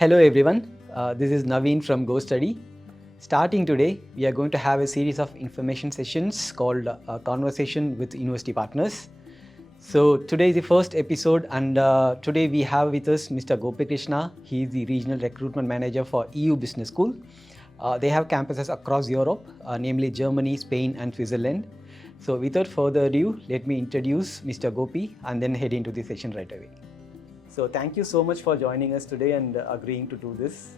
Hello everyone, this is Naveen from Gostudy. Starting today, we are going to have a series of information sessions called Conversation with University Partners. So today is the first episode and today we have with us Mr. Gopi Krishna. He is the Regional Recruitment Manager for EU Business School. They have campuses across Europe, namely Germany, Spain and Switzerland. So without further ado, let me introduce Mr. Gopi and then head into the session right away. So thank you so much for joining us today and agreeing to do this.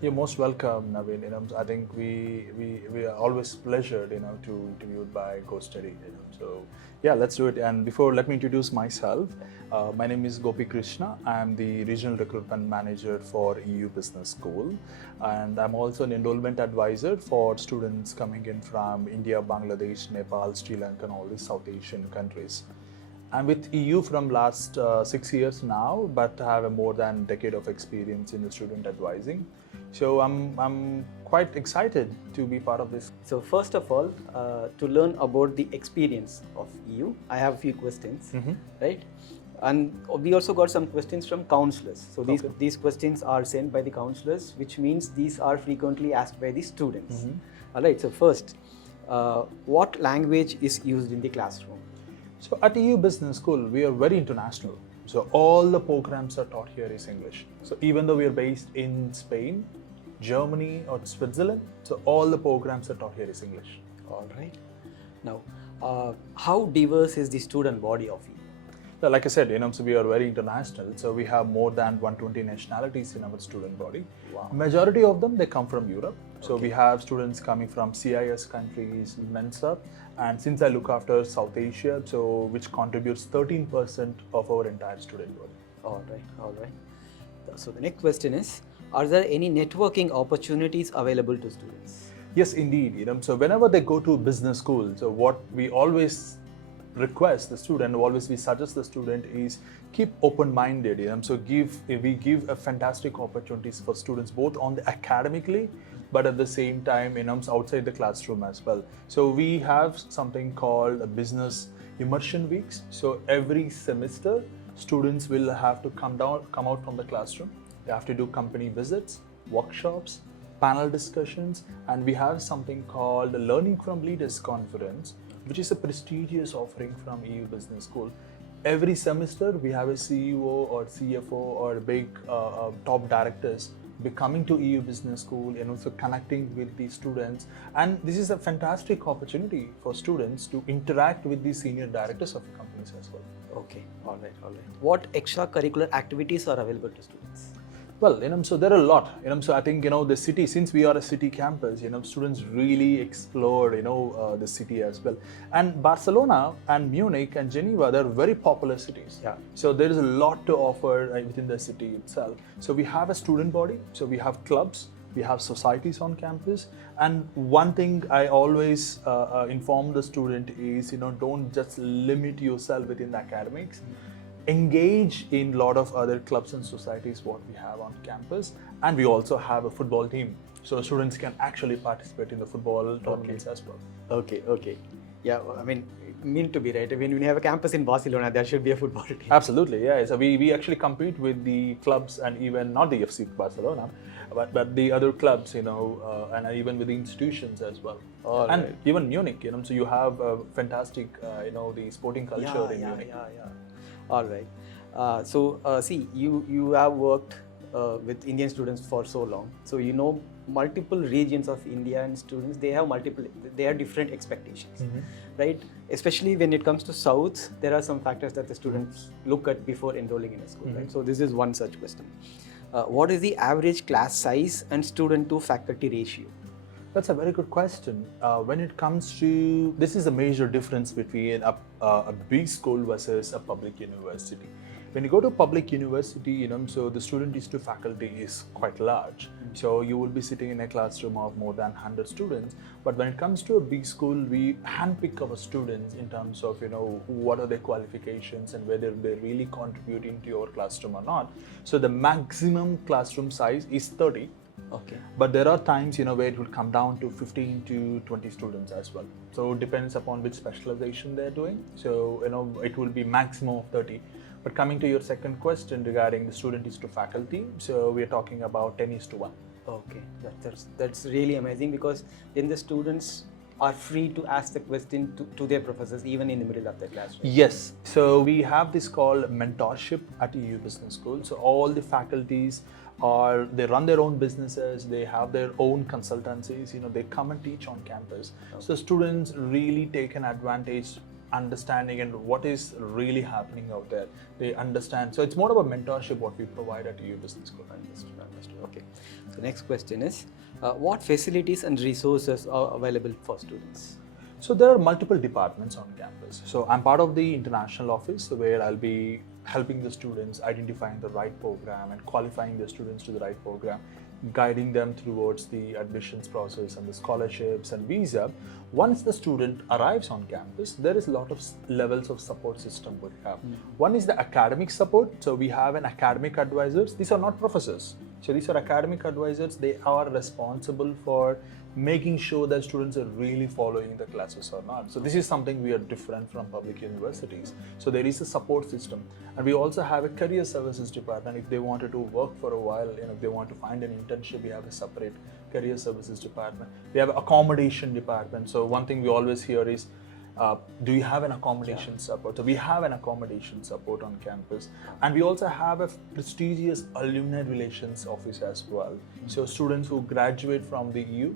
You're most welcome, Naveen. I think we are always pleasured, to interviewed by Gostudy. So yeah, let's do it. And before, let me introduce myself. My name is Gopi Krishna. I'm the Regional Recruitment Manager for EU Business School, and I'm also an enrollment advisor for students coming in from India, Bangladesh, Nepal, Sri Lanka, and all these South Asian countries. I'm with EU from last 6 years now, but I have a more than decade of experience in the student advising. So I'm quite excited to be part of this. So first of all, to learn about the experience of EU, I have a few questions, right? And we also got some questions from counselors. So these questions are sent by the counselors, which means these are frequently asked by the students. All right, so first, what language is used in the classroom? So at EU Business School, we are very international. So all the programs are taught here is English. So even though we are based in Spain, Germany or Switzerland, so all the programs are taught here is English. All right. Now, how diverse is the student body of EU? So like I said, so we are very international. So we have more than 120 nationalities in our student body. Wow. Majority of them, they come from Europe. So we have students coming from CIS countries, Mensa, and since I look after South Asia, so which contributes 13% of our entire student body. All right. So the next question is, are there any networking opportunities available to students? Yes, indeed. So whenever they go to business school, so what we always request the student, always we suggest the student is keep open-minded. So we give a fantastic opportunities for students both on the academically, but at the same time, outside the classroom as well. So we have something called a business immersion weeks. So every semester, students will have to come out from the classroom. They have to do company visits, workshops, panel discussions, and we have something called the Learning from Leaders Conference, which is a prestigious offering from EU Business School. Every semester, we have a CEO or CFO or big top directors be coming to EU Business School and also connecting with the students. And this is a fantastic opportunity for students to interact with the senior directors of companies as well. Okay, all right. What extracurricular activities are available to students? Well, so there are a lot. So I think the city, since we are a city campus, students really explore the city as well. And Barcelona and Munich and Geneva, they're very popular cities. Yeah. So there is a lot to offer within the city itself. So we have a student body. So we have clubs. We have societies on campus. And one thing I always inform the student is, don't just limit yourself within the academics. Engage in a lot of other clubs and societies what we have on campus, and we also have a football team, so students can actually participate in the football tournaments as well. Okay. Yeah, I mean to be right. When we have a campus in Barcelona, there should be a football team. Absolutely, yeah. So we actually compete with the clubs and even not the FC Barcelona, but the other clubs, and even with the institutions as well. And even Munich, so you have a fantastic, the sporting culture in Munich. Yeah. All right. See, you have worked with Indian students for so long. So multiple regions of India and students, they have different expectations, right? Especially when it comes to South, there are some factors that the students look at before enrolling in a school, right? So this is one such question. What is the average class size and student to faculty ratio? That's a very good question. When it comes to, this is a major difference between a big school versus a public university. When you go to public university, so the student to faculty is quite large. So you will be sitting in a classroom of more than 100 students. But when it comes to a big school, we handpick our students in terms of, what are their qualifications and whether they're really contributing to your classroom or not. So the maximum classroom size is 30. Okay. But there are times, where it will come down to 15 to 20 students as well. So it depends upon which specialization they're doing. So, it will be maximum of 30. But coming to your second question regarding the student is to faculty, so we're talking about 10 is to 1. Okay, that's really amazing, because then the students are free to ask the question to their professors even in the middle of the class. Right? Yes, so we have this called mentorship at EU Business School. So all the faculties they run their own businesses, they have their own consultancies, they come and teach on campus. Okay. So students really take an advantage understanding and what is really happening out there. They understand. So it's more of a mentorship what we provide at EU Business School. Understood. Okay. So next question is, what facilities and resources are available for students? So there are multiple departments on campus. So I'm part of the international office where I'll be helping the students identifying the right program and qualifying the students to the right program, guiding them towards the admissions process and the scholarships and visa. Once the student arrives on campus, there is a lot of levels of support system we have. One is the academic support. So we have an academic advisors. These are not professors. So these are academic advisors. They are responsible for making sure that students are really following the classes or not. So this is something we are different from public universities. So there is a support system. And we also have a career services department. If they wanted to work for a while, if they want to find an internship, we have a separate career services department. We have an accommodation department. So one thing we always hear is, do you have an accommodation support? So we have an accommodation support on campus. And we also have a prestigious alumni relations office as well. So students who graduate from the EU,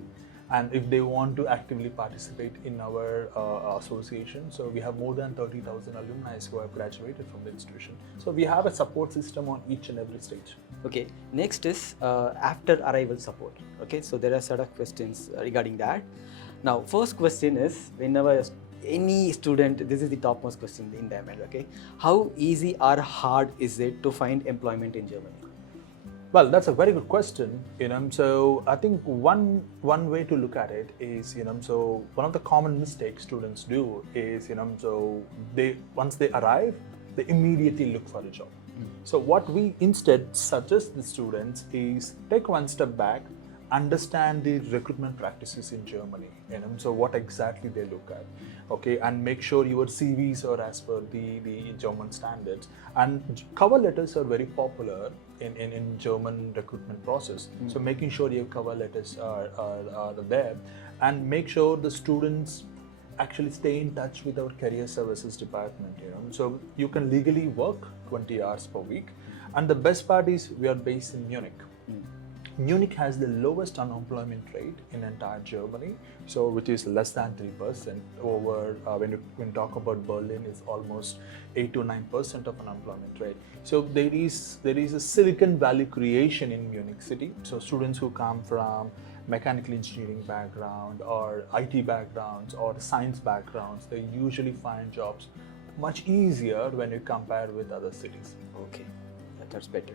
and if they want to actively participate in our association, so we have more than 30,000 alumni who have graduated from the institution. So we have a support system on each and every stage. Okay, next is after arrival support. Okay, so there are set of questions regarding that. Now, first question is, whenever any student, this is the topmost question in their mind, okay, how easy or hard is it to find employment in Germany? Well, that's a very good question. So I think one way to look at it is, so one of the common mistakes students do is, so once they arrive, they immediately look for a job. So what we instead suggest the students is take one step back, understand the recruitment practices in Germany, so what exactly they look at, okay, and make sure your CVs are as per the German standards. And cover letters are very popular in German recruitment process. So making sure your cover letters are there, and make sure the students actually stay in touch with our career services department. So you can legally work 20 hours per week, and the best part is we are based in Munich. Munich has the lowest unemployment rate in entire Germany, so which is less than 3%. Over when you talk about Berlin, it's almost 8 to 9% of unemployment rate. So there is a Silicon Valley creation in Munich city. So students who come from mechanical engineering background or IT backgrounds or science backgrounds, they usually find jobs much easier when you compare with other cities. Okay, that's better.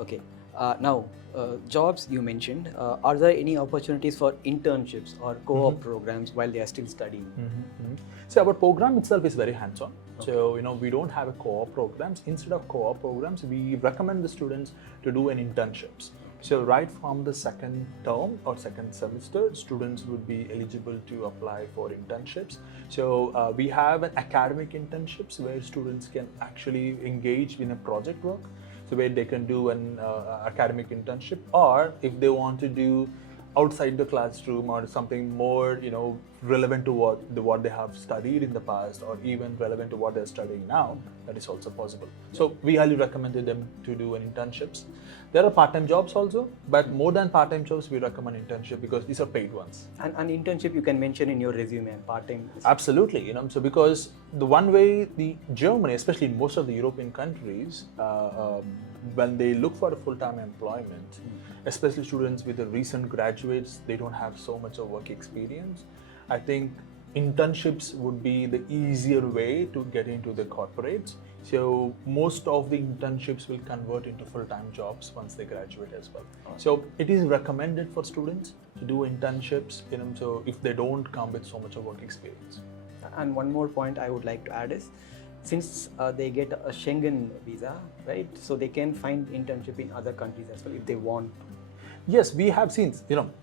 Okay. Now, jobs you mentioned, are there any opportunities for internships or co-op programs while they are still studying? So our program itself is very hands-on. Okay. So, we don't have a co-op programs. Instead of co-op programs, we recommend the students to do an internships. So right from the second term or second semester, students would be eligible to apply for internships. So we have an academic internships where students can actually engage in a project work. So where they can do an academic internship, or if they want to do outside the classroom or something more, relevant to what they have studied in the past, or even relevant to what they're studying now, that is also possible. So we highly recommended them to do an internships. There are part-time jobs also, but more than part-time jobs, we recommend internship because these are paid ones. And an internship you can mention in your resume, and part-time. Absolutely, so because the one way Germany, especially in most of the European countries, when they look for a full-time employment, especially students with the recent graduates, they don't have so much of work experience. I think internships would be the easier way to get into the corporates. So most of the internships will convert into full-time jobs once they graduate as well. So it is recommended for students to do internships, so if they don't come with so much of work experience. And one more point I would like to add is, since they get a Schengen visa, right? So they can find internship in other countries as well if they want. Yes, we have seen,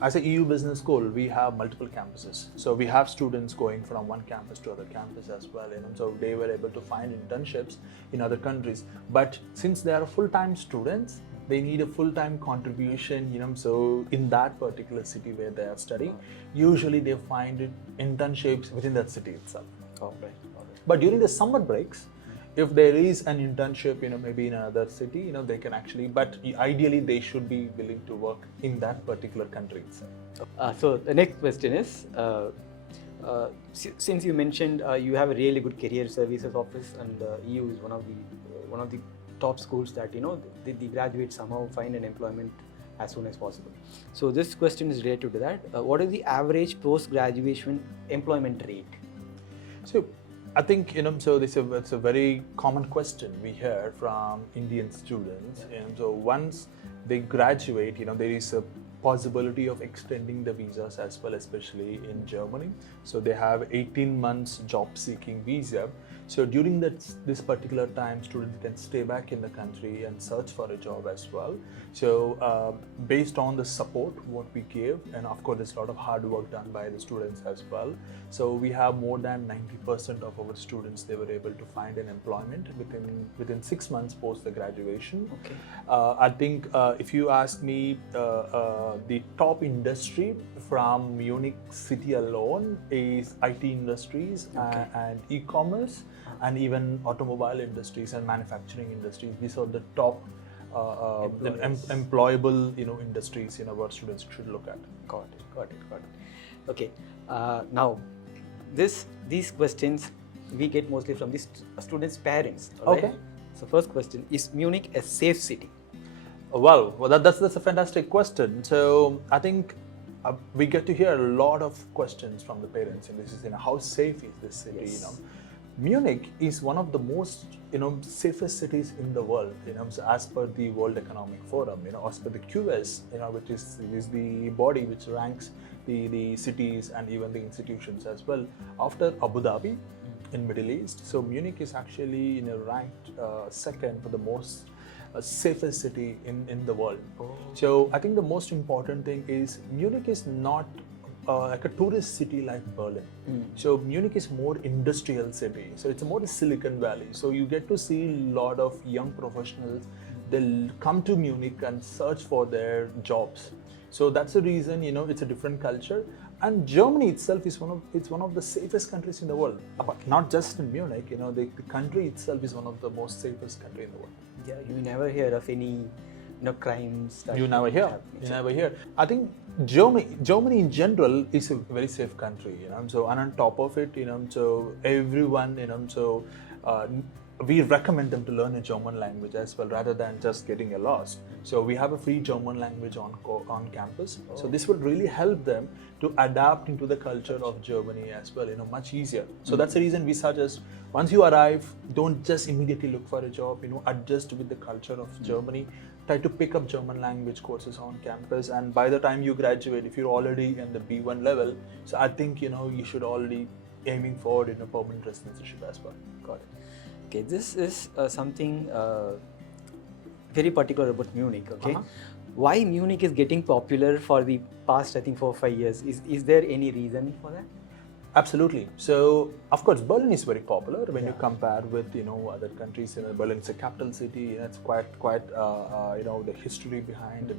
as a EU business school, we have multiple campuses. So we have students going from one campus to other campus as well, so they were able to find internships in other countries. But since they are full-time students, they need a full-time contribution, so in that particular city where they are studying, usually they find internships within that city itself. All right. But during the summer breaks, if there is an internship, maybe in another city, they can actually, but ideally they should be willing to work in that particular country itself. So the next question is, since you mentioned you have a really good career services office, and EU is one of the top schools that the graduates somehow find an employment as soon as possible. So this question is related to that. What is the average post-graduation employment rate? So I think, so it's a very common question we hear from Indian students. And so once they graduate, there is a possibility of extending the visas as well, especially in Germany. So they have 18 months job seeking visa. So during this particular time, students can stay back in the country and search for a job as well. So based on the support what we give, and of course there's a lot of hard work done by the students as well. So we have more than 90% of our students, they were able to find an employment within 6 months post the graduation. Okay. I think if you ask me, the top industry from Munich city alone is IT industries, Okay. and e-commerce, and even automobile industries and manufacturing industries. These are the top employable industries what students should look at. Got it. Okay. Now, these questions we get mostly from the students' parents. All right? Okay. So first question, is Munich a safe city? Well, that's a fantastic question. So I think we get to hear a lot of questions from the parents, and this is, how safe is this city? Yes. Munich is one of the most, safest cities in the world, so as per the World Economic Forum, as per the QS, which is the body which ranks the cities and even the institutions as well. After Abu Dhabi in Middle East, so Munich is actually ranked second for the most safest city in the world. Oh. So I think the most important thing is Munich is not like a tourist city like Berlin. So Munich is more industrial city. So it's more the Silicon Valley. So you get to see a lot of young professionals. They'll come to Munich and search for their jobs. So that's the reason, it's a different culture. And Germany itself is one of the safest countries in the world. Not just in Munich, the country itself is one of the most safest country in the world. Yeah, you never hear of any crimes. You never hear. I think Germany in general is a very safe country, So, and on top of it, so everyone, we recommend them to learn a German language as well, rather than just getting lost. So we have a free German language on campus. So this will really help them to adapt into the culture of Germany as well, much easier. So that's the reason we suggest, once you arrive, don't just immediately look for a job, adjust with the culture of Germany. Try to pick up German language courses on campus, and by the time you graduate, if you're already in the B1 level, so I think you should already aiming for permanent residency as well. Got it. Okay, this is something very particular about Munich. Okay, why Munich is getting popular for the past, I think, 4 or 5 years? Is there any reason for that? Absolutely. So, of course, Berlin is very popular when you compare with other countries. Berlin is a capital city. It's quite the history behind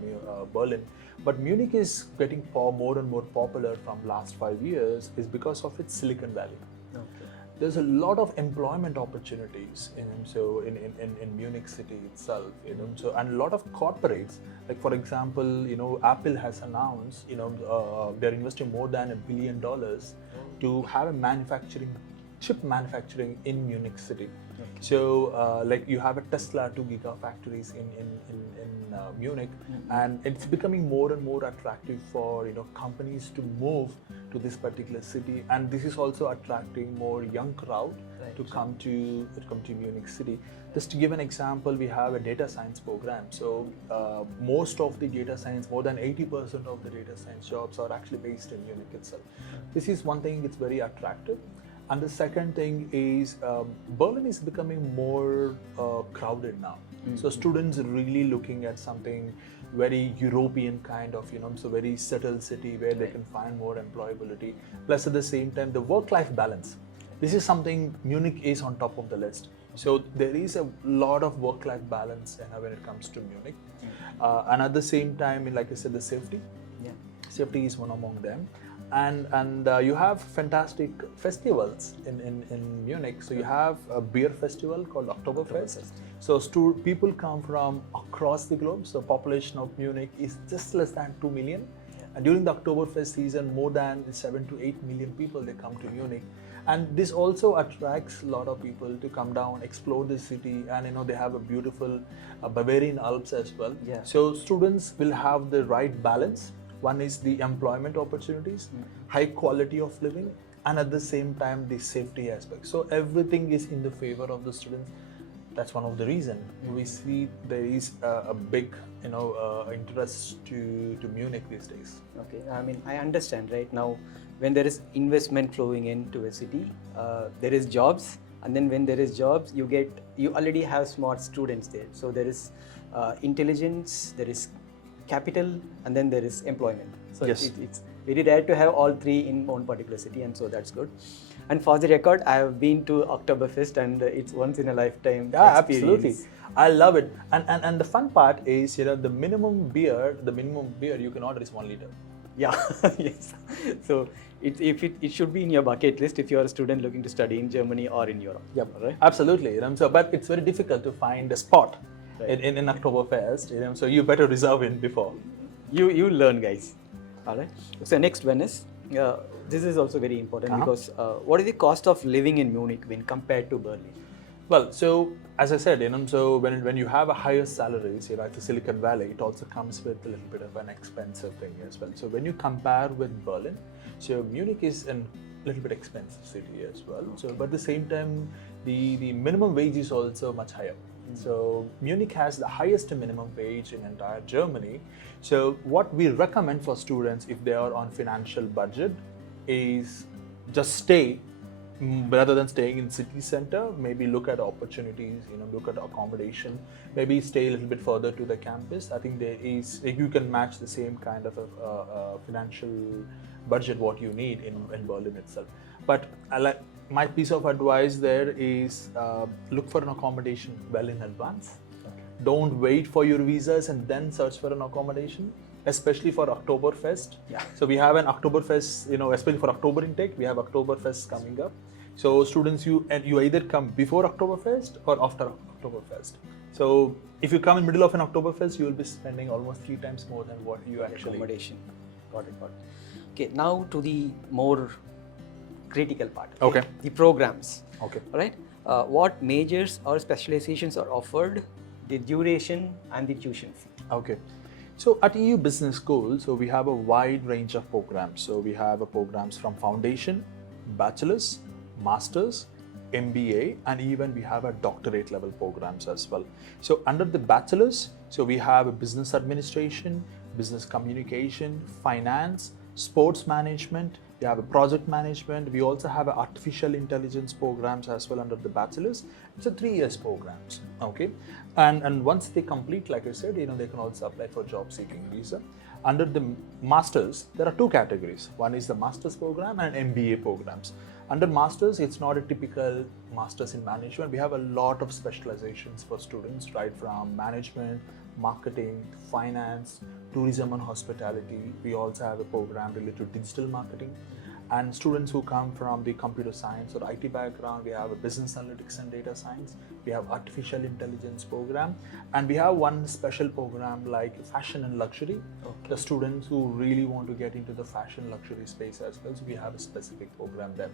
Berlin. But Munich is getting more and more popular from last 5 years is because of its Silicon Valley. Okay. There's a lot of employment opportunities in Munich city itself, so, and a lot of corporates, like for example, Apple has announced, they're investing more than $1 billion to have a chip manufacturing in Munich city. Okay. So like you have a Tesla 2 gigafactories in Munich, and it's becoming more and more attractive for companies to move to this particular city, and this is also attracting more young crowd to come to Munich city. Just to give an example, we have a data science program. So most of the data science, more than 80% of the data science jobs are actually based in Munich itself. This is one thing that's very attractive. And the second thing is Berlin is becoming more crowded now. So students are really looking at something very European kind of, so very settled city where they can find more employability. Plus at the same time, the work-life balance. This is something Munich is on top of the list. So there is a lot of work-life balance when it comes to Munich. And at the same time, like I said, the safety. Yeah. Safety is one among them. And you have fantastic festivals in Munich. So you have a beer festival called Oktoberfest. So people come from across the globe. So population of Munich is just less than 2 million. And during the Oktoberfest season, more than 7 to 8 million people, they come to Munich. And this also attracts a lot of people to come down, explore the city, and they have a beautiful Bavarian Alps as well. Yeah. So students will have the right balance. One is the employment opportunities, high quality of living, and at the same time the safety aspect. So everything is in the favor of the students. That's one of the reasons we see there is a big interest to Munich these days. Okay, I mean, I understand right now when there is investment flowing into a city, there is jobs, and then when there is jobs, you already have smart students there. So there is intelligence, there is capital, and then there is employment. So yes. It's very rare to have all three in one particular city, and so that's good. And for the record, I have been to Oktoberfest, and it's once in a lifetime experience. Absolutely. I love it. And the fun part is, the minimum beer you can order is 1 liter. Yeah, yes. So it should be in your bucket list if you are a student looking to study in Germany or in Europe. Yep, right? Absolutely. But it's very difficult to find a spot in Oktoberfest. So you better reserve it before. You learn, guys. All right. So next one is this is also very important because what is the cost of living in Munich when compared to Berlin? Well, so as I said, so when you have a higher salaries, like the Silicon Valley, it also comes with a little bit of an expensive thing as well. So when you compare with Berlin, so Munich is a little bit expensive city as well. So but at the same time, the minimum wage is also much higher. So Munich has the highest minimum wage in entire Germany. So what we recommend for students if they are on financial budget is just stay rather than staying in city center. Maybe look at opportunities, look at accommodation, maybe stay a little bit further to the campus. I think you can match the same kind of a financial budget what you need in Berlin itself. But my piece of advice there is look for an accommodation well in advance. Okay. Don't wait for your visas and then search for an accommodation, especially for Oktoberfest. Yeah. So we have an Oktoberfest, especially for October intake, we have Oktoberfest coming up. So students, you either come before Oktoberfest or after Oktoberfest. So if you come in middle of an Oktoberfest, you will be spending almost 3 times more than what you actually... Accommodation. Got it. Okay, now to the more critical part. Okay. The programs. Okay. All right. What majors or specializations are offered, the duration and the tuition fee. Okay. So at EU Business School, so we have a wide range of programs. So we have programs from foundation, bachelor's, master's, MBA, and even we have a doctorate level programs as well. So under the bachelor's, so we have a business administration, business communication, finance, sports management, we have a project management. We also have a artificial intelligence programs as well under the bachelor's. It's a 3 years programs. Okay. And once they complete, like I said, they can also apply for job seeking visa. Under the masters, there are 2 categories. One is the master's program and MBA programs. Under masters, it's not a typical masters in management. We have a lot of specializations for students, right from management, marketing, finance, tourism and hospitality. We also have a program related to digital marketing. And students who come from the computer science or IT background, we have a business analytics and data science. We have artificial intelligence program. And we have one special program like fashion and luxury. Okay. The students who really want to get into the fashion luxury space as well. So we have a specific program there.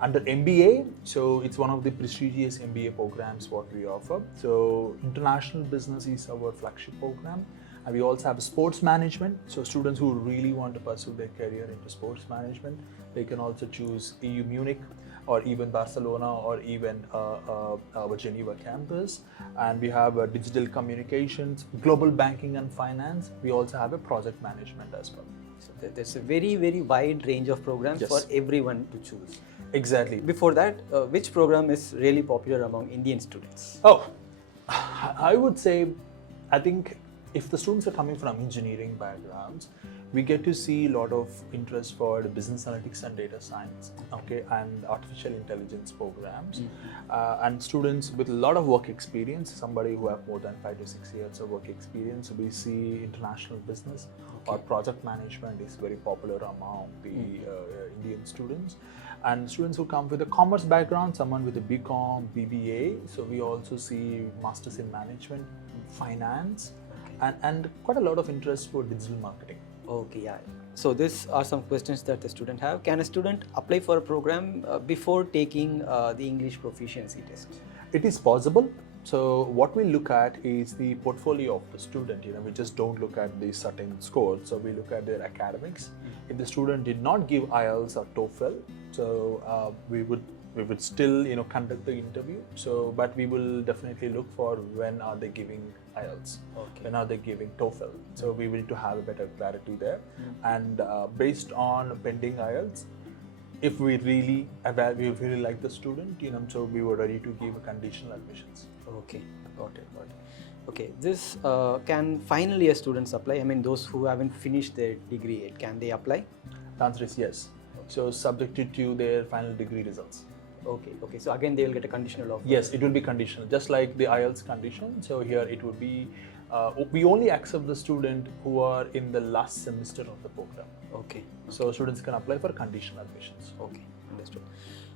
Under MBA, so it's one of the prestigious MBA programs what we offer. So international business is our flagship program. And we also have sports management. So students who really want to pursue their career into sports management, they can also choose EU Munich or even Barcelona or even our Geneva campus. And we have digital communications, global banking and finance. We also have a project management as well. So there's a very, very wide range of programs Yes. for everyone to choose. Exactly. Before that, which program is really popular among Indian students? Oh, I would say, I think if the students are coming from engineering backgrounds, we get to see a lot of interest for the business analytics and data science, okay, and artificial intelligence programs. And students with a lot of work experience, somebody who have more than 5 to 6 years of work experience, we see international business or project management is very popular among the Indian students. And students who come with a commerce background, someone with a BCom, BBA, so we also see masters in management, finance, and quite a lot of interest for digital marketing. Okay, yeah. So these are some questions that the student have. Can a student apply for a program before taking the English proficiency test? It is possible. So what we look at is the portfolio of the student. We just don't look at the certain score. So we look at their academics. If the student did not give IELTS or TOEFL, so we would still conduct the interview. So but we will definitely look for when are they giving IELTS, when are they giving TOEFL. So we will need to have a better clarity there. And based on pending IELTS, if we really like the student, so we were ready to give a conditional admissions. Okay, got it. Okay, this can finally a students apply? I mean, those who haven't finished their degree yet, can they apply? The answer is yes. So subjected to their final degree results. Okay. So again, they will get a conditional offer. Yes, it will be conditional, just like the IELTS condition. So here it would be, we only accept the student who are in the last semester of the program. Okay. So students can apply for conditional admissions. Okay, understood.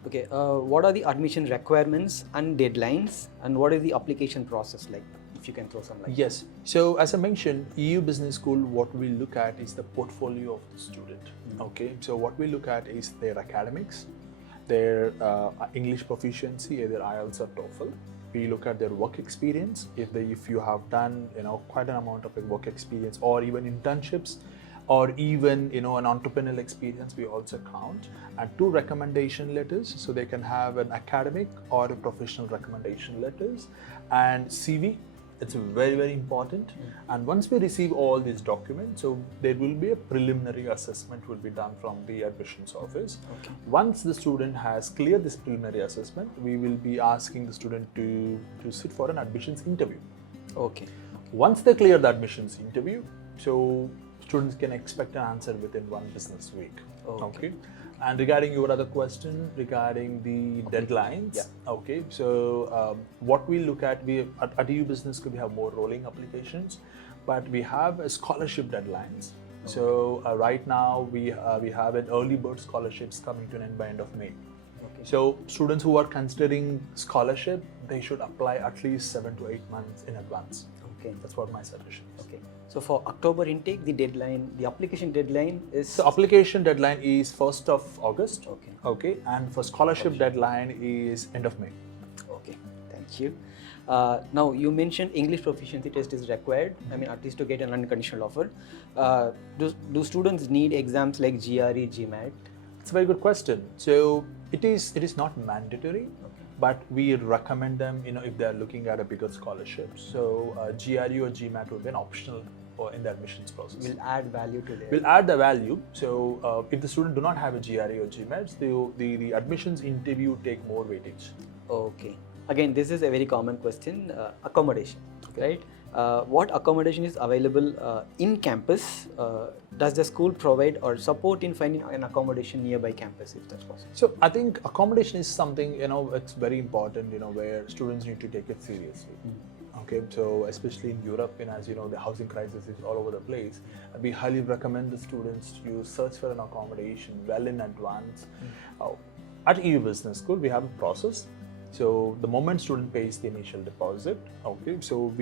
Okay, what are the admission requirements and deadlines, and what is the application process like? If you can throw some light. Yes. So as I mentioned, EU Business School, what we look at is the portfolio of the student. Okay. So what we look at is their academics, their English proficiency, either IELTS or TOEFL. We look at their work experience. If you have done quite an amount of work experience, or even internships, or even an entrepreneurial experience, we also count. And 2 recommendation letters, so they can have an academic or a professional recommendation letters, and CV. It's very, very important. And once we receive all these documents, so there will be a preliminary assessment will be done from the admissions office. Okay. Once the student has cleared this preliminary assessment, we will be asking the student to sit for an admissions interview. Okay. Once they clear the admissions interview, so students can expect an answer within 1 business week. Okay. And regarding your other question regarding the deadlines, okay. So what we look at, at EU Business School, we have more rolling applications, but we have scholarship deadlines. So right now we have an early bird scholarships coming to an end by end of May. Okay. So students who are considering scholarship, they should apply at least 7 to 8 months in advance. Okay. That's what my suggestion is. Okay. So for October intake, the application deadline is? So application deadline is 1st of August. Okay. Okay. And for scholarship deadline is end of May. Okay. Thank you. Now you mentioned English proficiency test is required. I mean, at least to get an unconditional offer. Do students need exams like GRE, GMAT? It's a very good question. So it is not mandatory. But we recommend them, if they are looking at a bigger scholarship. So GRE or GMAT will be an optional in the admissions process. Will add value to their. Will add the value. So if the student do not have a GRE or GMAT, the admissions interview take more weightage. Okay. Again, this is a very common question. Accommodation, right? What accommodation is available in campus? Does the school provide or support in finding an accommodation nearby campus, if that's possible? So I think accommodation is something, it's very important, where students need to take it seriously. Okay, so especially in Europe, as you know, the housing crisis is all over the place. We highly recommend the students to search for an accommodation well in advance. At EU Business School, we have a process. So the moment student pays the initial deposit, okay, so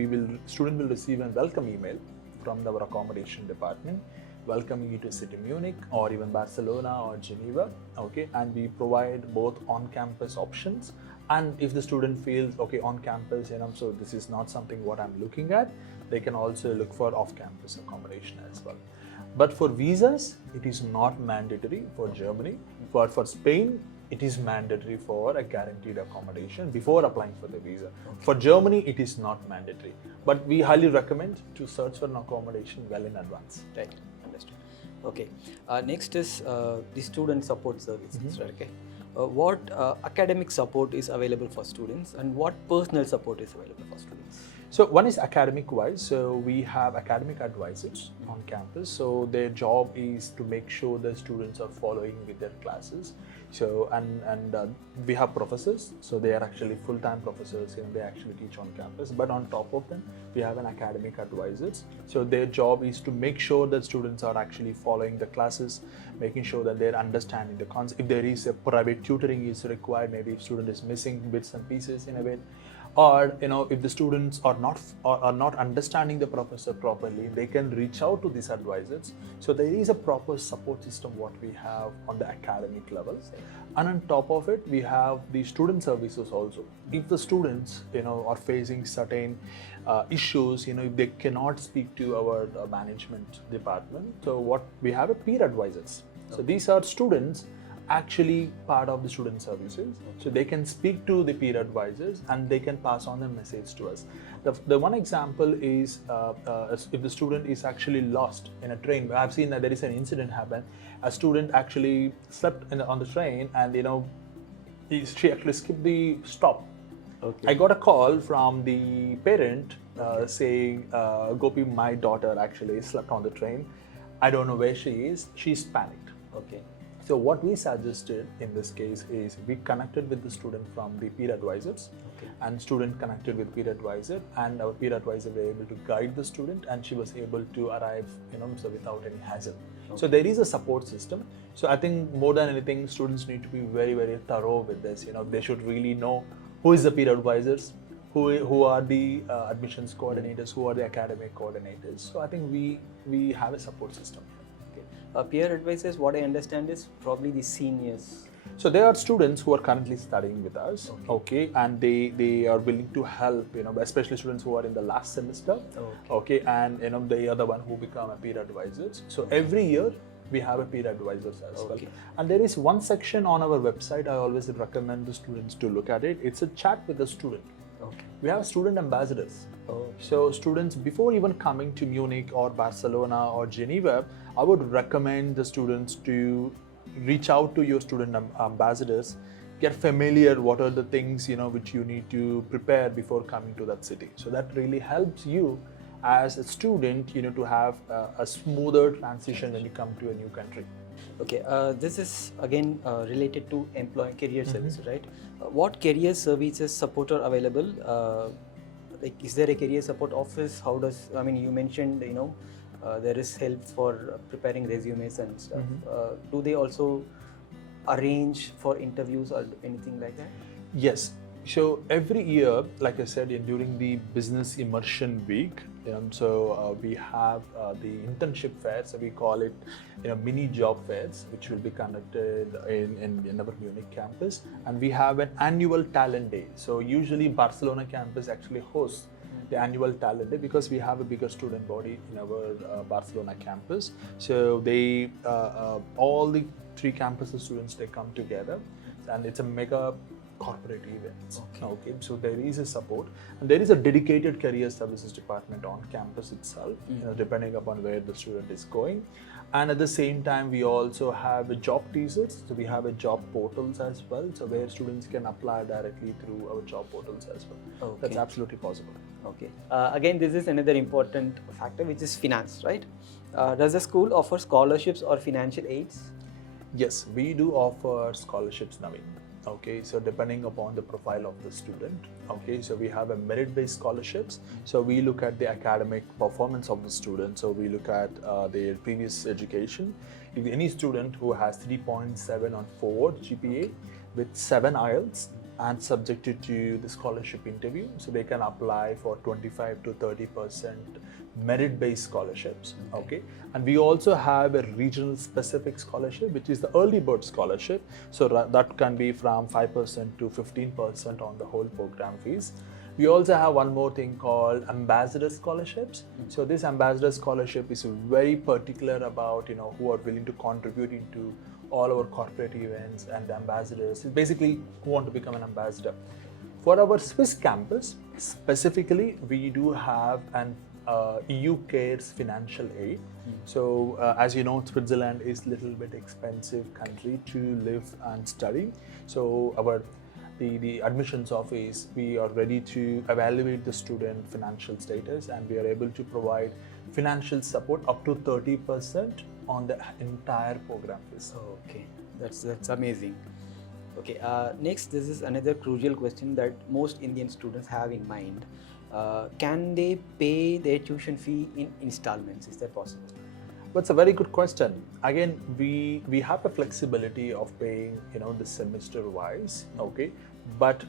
student will receive a welcome email from our accommodation department, welcoming you to city Munich or even Barcelona or Geneva, okay, and we provide both on-campus options. And if the student feels okay on campus, so this is not something what I'm looking at, they can also look for off-campus accommodation as well. But for visas, it is not mandatory for Germany. But for Spain, it is mandatory for a guaranteed accommodation before applying for the visa. For Germany, it is not mandatory. But we highly recommend to search for an accommodation well in advance. Right, understood. Okay. Next is the student support services, right? Okay. what academic support is available for students and what personal support is available for students? So one is academic wise. So we have academic advisors on campus. So their job is to make sure the students are following with their classes. So and we have professors. So they are actually full-time professors. They actually teach on campus. But on top of them, we have an academic advisors. So their job is to make sure that students are actually following the classes, making sure that they're understanding the concept. If there is a private tutoring is required, maybe if student is missing bits and pieces in a bit, or if the students are not understanding the professor properly, they can reach out to these advisors. So there is a proper support system what we have on the academic level, and on top of it we have the student services also. If the students are facing certain issues, if they cannot speak to our management department, so what we have a peer advisors. So these are students actually part of the student services, so they can speak to the peer advisors and they can pass on the message to us. The one example is if the student is actually lost in a train. I've seen that there is an incident happen. A student actually slept on the train, and she actually skipped the stop. Okay. I got a call from the parent saying, Gopi, my daughter actually slept on the train. I don't know where she is. She's panicked. Okay. So what we suggested in this case is we connected with the student from the peer advisors, and student connected with peer advisor, and our peer advisor were able to guide the student, and she was able to arrive, so without any hassle. Okay. So there is a support system. So I think more than anything, students need to be very, very thorough with this. They should really know who is the peer advisors, who are the admissions coordinators, who are the academic coordinators. So I think we have a support system. Peer advisors, what I understand is probably the seniors. So there are students who are currently studying with us, okay, and they are willing to help, especially students who are in the last semester, okay, and they are the one who become a peer advisors. So every year we have a peer advisors as well. And there is one section on our website I always recommend the students to look at it. It's a chat with the student. Okay. We have student ambassadors. So students, before even coming to Munich or Barcelona or Geneva, I would recommend the students to reach out to your student ambassadors, get familiar what are the things which you need to prepare before coming to that city. So that really helps you as a student to have a smoother transition when you come to a new country. Okay, this is again related to employee career services, right? What career services support are available? Like, is there a career support office? How does, you mentioned, there is help for preparing resumes and stuff. Do they also arrange for interviews or anything like that? Yes. So every year, like I said, during the business immersion week, we have the internship fairs. So we call it, mini job fairs, which will be conducted in our Munich campus, and we have an annual talent day. So usually Barcelona campus actually hosts the annual talent day because we have a bigger student body in our Barcelona campus. So they all the 3 campuses students, they come together, and it's a mega corporate events. Okay, so there is a support, and there is a dedicated career services department on campus itself, depending upon where the student is going. And at the same time, we also have a job teasers. So we have a job portals as well, so where students can apply directly through our job portals as well. Okay. That's absolutely possible. Okay. Again, this is another important factor, which is finance, right? Does the school offer scholarships or financial aids? Yes, we do offer scholarships, Naveen. Okay, so depending upon the profile of the student, okay, so we have a merit-based scholarships. So we look at the academic performance of the student. So we look at their previous education. If any student who has 3.7 on 4 GPA with 7 IELTS and subjected to the scholarship interview, so they can apply for 25 to 30% merit-based scholarships. Okay, and we also have a regional specific scholarship, which is the early bird scholarship. So that can be from 5% to 15% on the whole program fees. We also have one more thing called ambassador scholarships. So this ambassador scholarship is very particular about who are willing to contribute into all our corporate events, and the ambassadors basically who want to become an ambassador. For our Swiss campus specifically, we do have an EU cares financial aid. So as you know, Switzerland is a little bit expensive country to live and study. So the admissions office, we are ready to evaluate the student financial status, and we are able to provide financial support up to 30% on the entire program fees. Okay, that's amazing. Okay, next, this is another crucial question that most Indian students have in mind. Can they pay their tuition fee in installments? Is that possible? That's a very good question. Again, we have the flexibility of paying, the semester wise, okay. But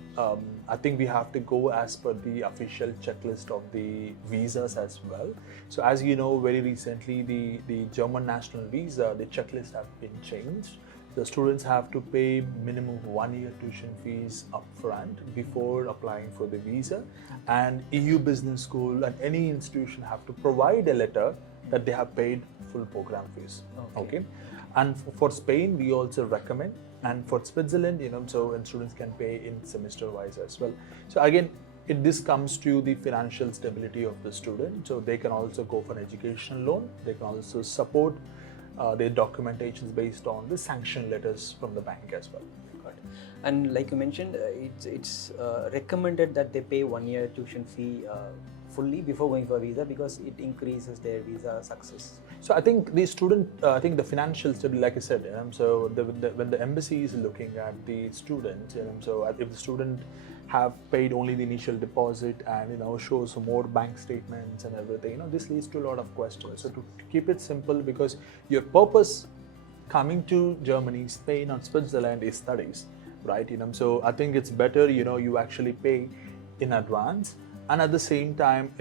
I think we have to go as per the official checklist of the visas as well. So as you know, very recently the German national visa, the checklist have been changed. The students have to pay minimum 1 year tuition fees upfront before applying for the visa, and EU business school and any institution have to provide a letter that they have paid full program fees. Okay. And for Spain, we also recommend, and for Switzerland, so students can pay in semester wise as well. So again, this comes to the financial stability of the student. So they can also go for an educational loan. They can also support their documentations based on the sanction letters from the bank as well. Got it. And like you mentioned, it's recommended that they pay 1 year tuition fee fully before going for visa, because it increases their visa success. So I think the student, I think the financial stability, like I said, so when the embassy is looking at the student, so if the student have paid only the initial deposit and shows more bank statements and everything, this leads to a lot of questions. So to keep it simple, because your purpose coming to Germany, Spain or Switzerland is studies, right? So I think it's better, you actually pay in advance, and at the same time,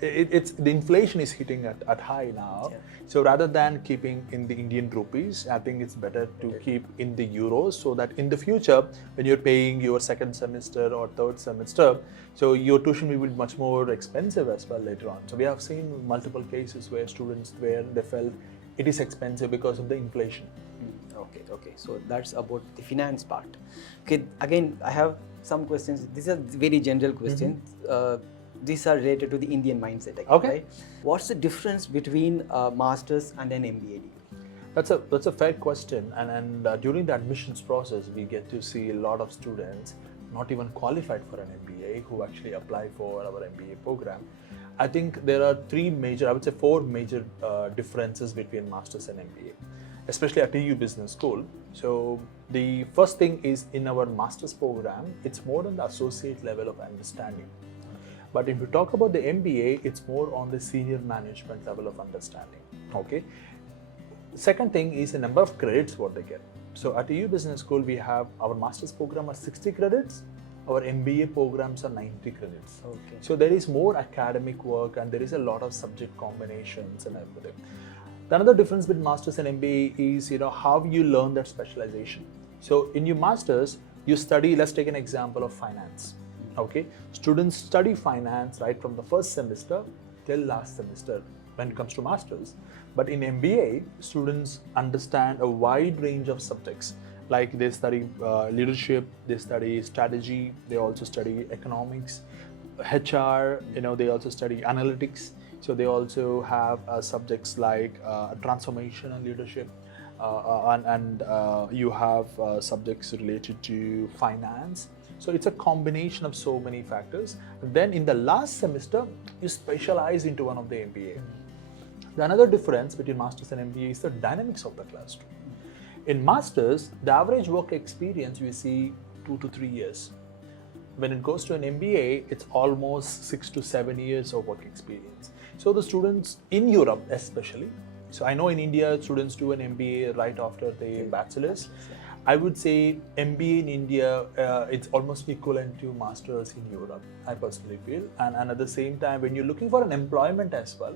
it's the inflation is hitting at high now. Yeah. So rather than keeping in the Indian rupees, I think it's better to keep in the euros, so that in the future, when you're paying your second semester or third semester, so your tuition will be much more expensive as well later on. So we have seen multiple cases where students, where they felt it is expensive because of the inflation. Okay. So that's about the finance part. Okay, again, I have some questions. These are very general questions. These are related to the Indian mindset. Again, okay. Right? What's the difference between a master's and an MBA degree? That's a fair question. And during the admissions process, we get to see a lot of students not even qualified for an MBA who actually apply for our MBA program. I think there are four major differences between master's and MBA, especially at EU Business School. So the first thing is, in our master's program, it's more on the associate level of understanding. But if you talk about the MBA, it's more on the senior management level of understanding. Okay. Second thing is the number of credits what they get. So at EU Business School, we have our master's program are 60 credits. Our MBA programs are 90 credits. Okay. So there is more academic work, and there is a lot of subject combinations and everything. The another difference with masters and MBA is, how you learn that specialization. So in your masters, you study, let's take an example of finance. Okay, students study finance right from the first semester till last semester when it comes to masters. But in MBA, students understand a wide range of subjects. Like they study leadership, they study strategy, they also study economics, HR, they also study analytics. So they also have subjects like transformation and leadership, and you have subjects related to finance. So it's a combination of so many factors. Then in the last semester, you specialize into one of the MBA. The another difference between masters and MBA is the dynamics of the classroom. In masters, the average work experience we see 2 to 3 years. When it goes to an MBA, it's almost 6 to 7 years of work experience. So the students in Europe especially, so I know in India, students do an MBA right after the bachelor's. I would say MBA in India, it's almost equivalent to masters in Europe, I personally feel. And at the same time, when you're looking for an employment as well,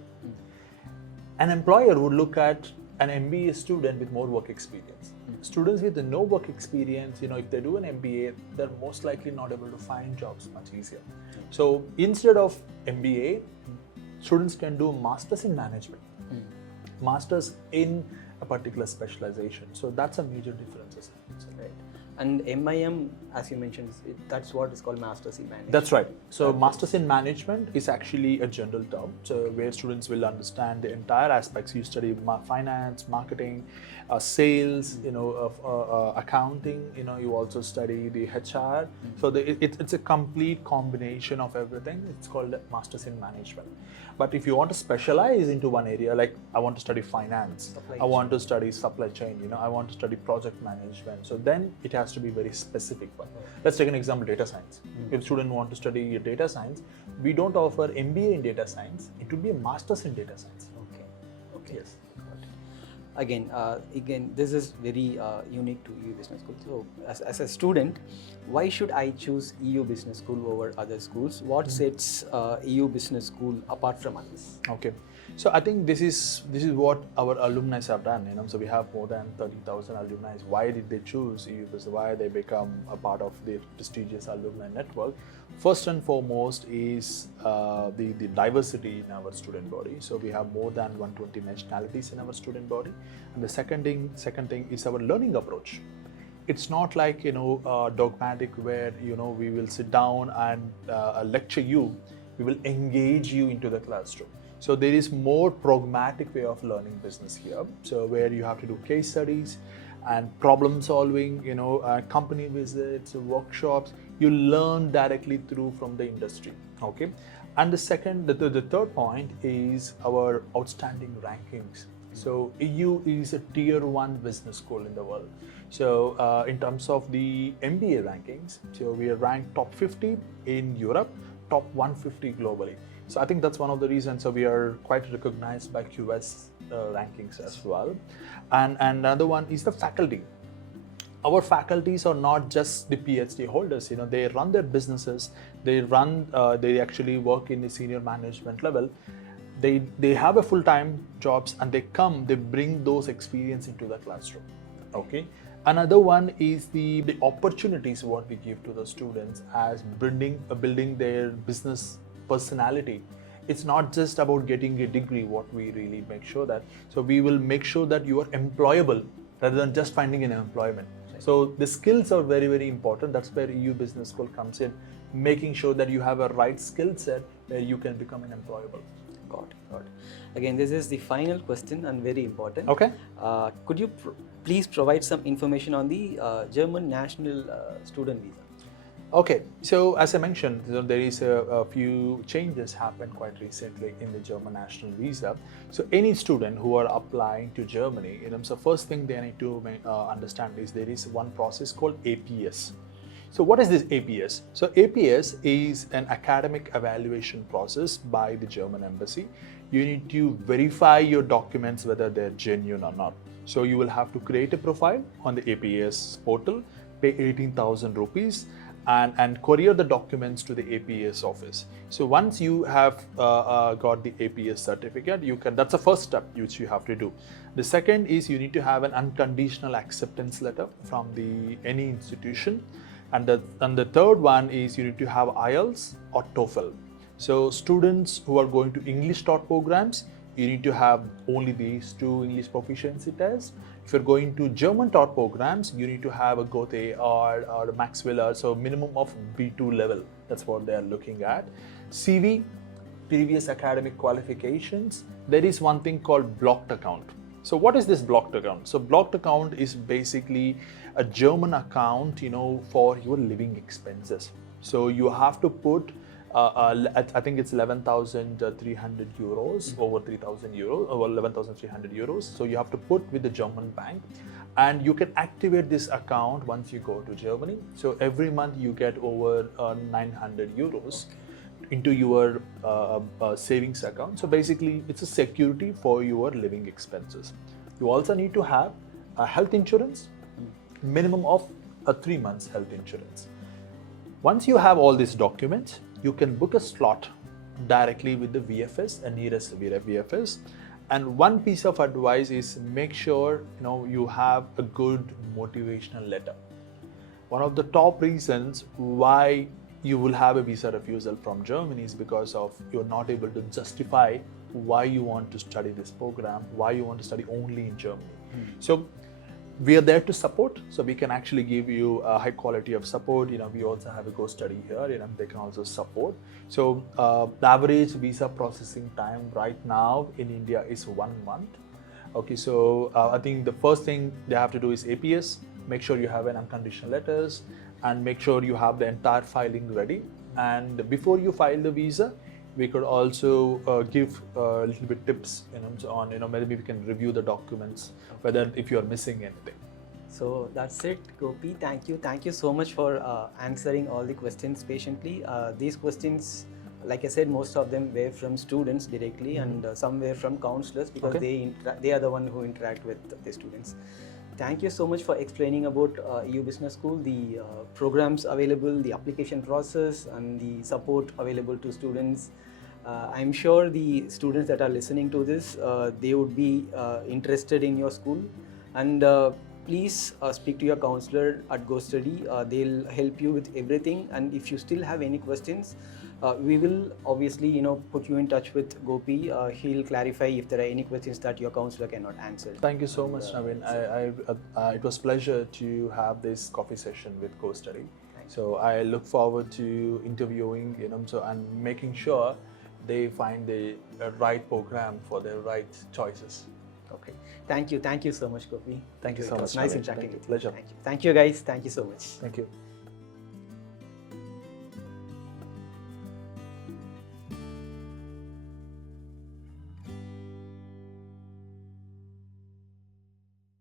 an employer would look at an MBA student with more work experience. Students with no work experience, if they do an MBA, they're most likely not able to find jobs much easier. So instead of MBA, students can do masters in management, masters in a particular specialization. So that's a major difference. Right. And MIM, as you mentioned, that's what is called Masters in Management. That's right. So Masters in Management is actually a general term, so where students will understand the entire aspects. You study finance, marketing, sales, accounting. You also study the HR. So it's a complete combination of everything. It's called Masters in Management. But if you want to specialize into one area, like I want to study finance, I want to study supply chain, I want to study project management. So then it has to be very specific one. Let's take an example, data science. If student want to study data science, we don't offer MBA in data science. It would be a master's in data science. Okay. Yes. Again, this is very unique to EU Business School. So, as a student, why should I choose EU Business School over other schools? What sets EU Business School apart from others? Okay, so I think this is what our alumni have done. So we have more than 30,000 alumni. Why did they choose EU Business? Why they become a part of the prestigious alumni network? First and foremost is the diversity in our student body. So we have more than 120 nationalities in our student body. And the second thing is our learning approach. It's not like dogmatic where we will sit down and lecture you. We will engage you into the classroom. So there is more pragmatic way of learning business here. So where you have to do case studies and problem solving, company visits, workshops. You learn directly from the industry. Okay, and the third point is our outstanding rankings. So EU is a tier 1 business school in the world. So in terms of the MBA rankings, so we are ranked top 50 in Europe, top 150 globally. So I think that's one of the reasons. So we are quite recognized by QS rankings as well. And another one is the faculty. Our faculties are not just the PhD holders. They run their businesses. They actually work in the senior management level. They have a full-time jobs and they bring those experience into the classroom. Okay. Another one is the opportunities what we give to the students as building their business personality. It's not just about getting a degree, what we really make sure that. So we will make sure that you are employable rather than just finding an employment. So the skills are very, very important. That's where EU Business School comes in, making sure that you have a right skill set where you can become an employable. Got it. Again, this is the final question and very important. Okay. Could you please provide some information on the German national student visa? Okay, so as I mentioned, there is a few changes happened quite recently in the German national visa. So any student who are applying to Germany, so first thing they need to understand is there is one process called APS. So what is this APS? So APS is an academic evaluation process by the German embassy. You need to verify your documents whether they're genuine or not. So you will have to create a profile on the APS portal, pay 18,000 rupees, and courier the documents to the APS office. So once you have got the APS certificate, that's the first step which you have to do. The second is you need to have an unconditional acceptance letter from any institution. And the third one is you need to have IELTS or TOEFL. So students who are going to English taught programs, you need to have only these 2 English proficiency tests. If you're going to German taught programs, you need to have a Goethe or a Max Willer, so minimum of B2 level. That's what they are looking at. CV, previous academic qualifications. There is one thing called blocked account. So what is this blocked account? So blocked account is basically a German account, for your living expenses. So you have to put I think it's 11,300 euros, over 3,000 euros, over 11,300 euros. So you have to put with the German bank, and you can activate this account once you go to Germany. So every month you get over 900 euros into your savings account. So basically it's a security for your living expenses. You also need to have a health insurance, minimum of 3 months health insurance. Once you have all these documents, you can book a slot directly with the VFS and nearest VFS. And one piece of advice is make sure you have a good motivational letter. One of the top reasons why you will have a visa refusal from Germany is because of you're not able to justify why you want to study this program, why you want to study only in Germany. So we are there to support, so we can actually give you a high quality of support. We also have a Gostudy here. They can also support. So the average visa processing time right now in India is 1 month. Okay, so I think the first thing they have to do is APS. Make sure you have an unconditional letters, and make sure you have the entire filing ready. And before you file the visa, we could also give a little bit tips, on maybe we can review the documents, whether if you are missing anything. So that's it, Gopi. Thank you so much for answering all the questions patiently. These questions, like I said, most of them were from students directly, and some were from counselors, because they are the one who interact with the students. Thank you so much for explaining about EU Business School, the programs available, the application process, and the support available to students. I'm sure the students that are listening to this, they would be interested in your school, and please speak to your counselor at Gostudy. They'll help you with everything, and if you still have any questions, we will obviously put you in touch with Gopi. He'll clarify if there are any questions that your counselor cannot answer. Thank you so much, Naveen. It was pleasure to have this coffee session with Gostudy. So I look forward to interviewing, and making sure they find the right program for their right choices. Okay. Thank you so much, Gopi. Thank you so much. Nice Naveen. interacting with you. Pleasure. Thank you guys. Thank you so much. Thank you.